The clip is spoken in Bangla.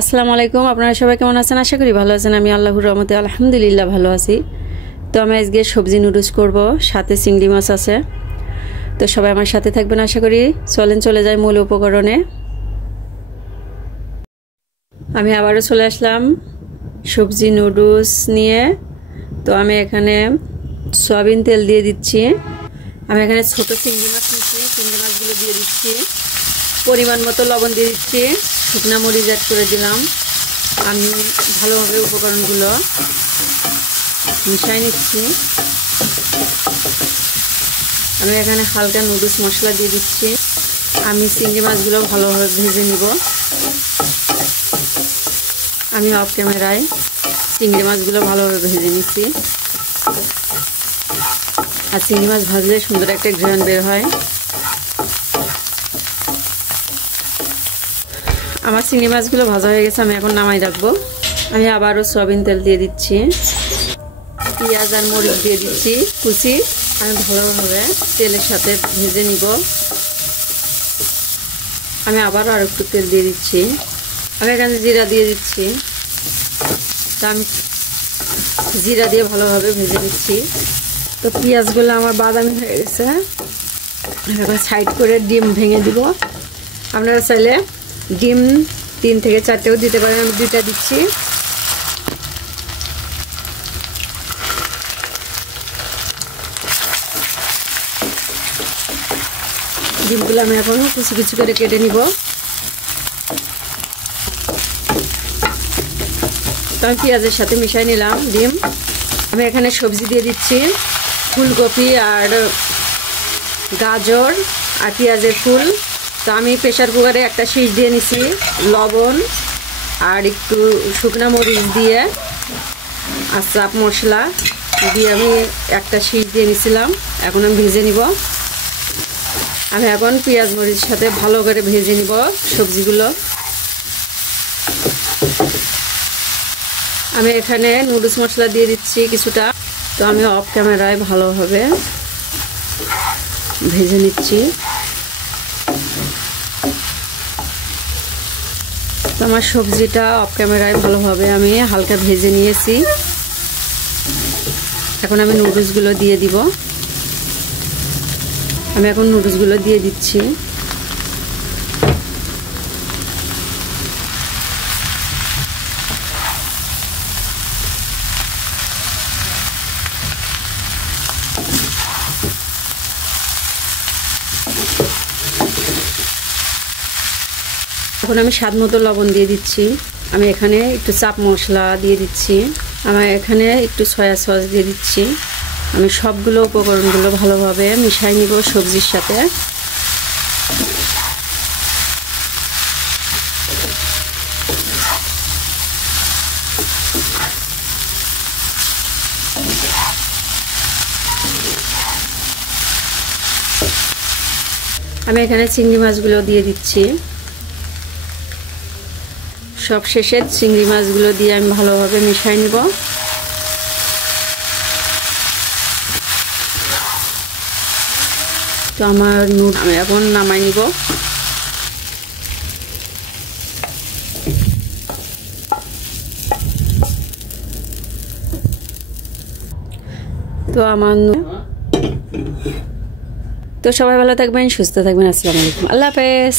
আসসালামু আলাইকুম। আপনারা সবাই কেমন আছেন? আশা করি ভালো আছেন। আমি আল্লাহর রহমতে আলহামদুলিল্লাহ ভালো আছি। তো আমি আজকে সবজি নুডলস করব, সাথে চিংড়ি মাছ আছে। তো সবাই আমার সাথে থাকবেন আশা করি। চলেন চলে যাই মূল উপকরণে। আমি আবারও চলে আসলাম সবজি নুডলস নিয়ে। তো আমি এখানে সয়াবিন তেল দিয়ে দিচ্ছি। আমি এখানে ছোট চিংড়ি মাছ নিচ্ছি, চিংড়ি মাছগুলো দিয়ে দিচ্ছি। পরিমাণ মতো লবণ দিয়ে দিচ্ছি, শুকনা মরিচ অ্যাড করে দিলাম। আমি ভালোভাবে উপকরণগুলো মিশিয়ে নিচ্ছি। আমি এখানে হালকা নুডলস মশলা দিয়ে দিচ্ছি। আমি চিংড়ি মাছগুলো ভালোভাবে ভেজে নিব। আমি অফ ক্যামেরায় চিংড়ি মাছগুলো ভালোভাবে ভেজে নিচ্ছি। আর চিংড়ি মাছ ভাজলে সুন্দর একটা ঘ্রাণ বের হয়। আমার চিংড়ি মাছগুলো ভাজা হয়ে গেছে, আমি এখন নামাই রাখবো। আমি আবারও সয়াবিন তেল দিয়ে দিচ্ছি, পেঁয়াজ আর মরিচ দিয়ে দিচ্ছি কুচি। আমি ভালোভাবে তেলের সাথে ভেজে নিব। আমি আবারও আর একটু তেল দিয়ে দিচ্ছি। আমি এখানে জিরা দিয়ে দিচ্ছি। তা আমি জিরা দিয়ে ভালোভাবে ভেজে নিচ্ছি। তো পেঁয়াজগুলো আমার বাদামি হয়ে গেছে। এবার সাইড করে ডিম ভেঙে দিব। আপনারা চাইলে ডিম 3 থেকে 4টেও দিতে পারেন, আমি 2টা দিচ্ছি। ডিমগুলো আমি এখন কুচি কুচি করে কেটে নিব। তো আমি পেঁয়াজের সাথে মিশিয়ে নিলাম ডিম। আমি এখানে সবজি দিয়ে দিচ্ছি, ফুলকপি আর গাজর আর পেঁয়াজের ফুল। তো আমি প্রেশার কুকারে একটা শীষ দিয়ে নিছি, লবণ আর একটু শুকনা মরিচ দিয়ে আর চাপ মশলা দিয়ে আমি একটা শীষ দিয়ে নিছিলাম। এখন আমি ভেজে নিব। আমি এখন পেঁয়াজ মরিচের সাথে ভালো করে ভেজে নিব সবজিগুলো। আমি এখানে নুডলস মশলা দিয়ে দিচ্ছি কিছুটা। তো আমি অফ ক্যামেরায় ভালোভাবে ভেজে নিচ্ছি। তো আমার সবজিটা অফ ক্যামেরায় ভালোভাবে আমি হালকা ভেজে নিয়েছি। এখন আমি নুডলসগুলো দিয়ে দিব। আমি এখন নুডলসগুলো দিয়ে দিচ্ছি। এখন আমি স্বাদ মতো লবণ দিয়ে দিচ্ছি। আমি এখানে একটু চাপ মশলা দিয়ে দিচ্ছি। আমি এখানে একটু সয়া সস দিয়ে দিচ্ছি। আমি সবগুলো উপকরণগুলো ভালোভাবে মিশিয়ে নিব সবজির সাথে। আমি এখানে চিংড়ি মাছগুলো দিয়ে দিচ্ছি। সব শেষে চিংড়ি মাছগুলো দিয়ে আমি ভালোভাবে মিশিয়ে নিব। তো আমার আমি এখন নামাই নিব। তো আমার তো সবাই ভালো থাকবেন, সুস্থ থাকবেন। আসসালামু আলাইকুম, আল্লাহ হাফেজ।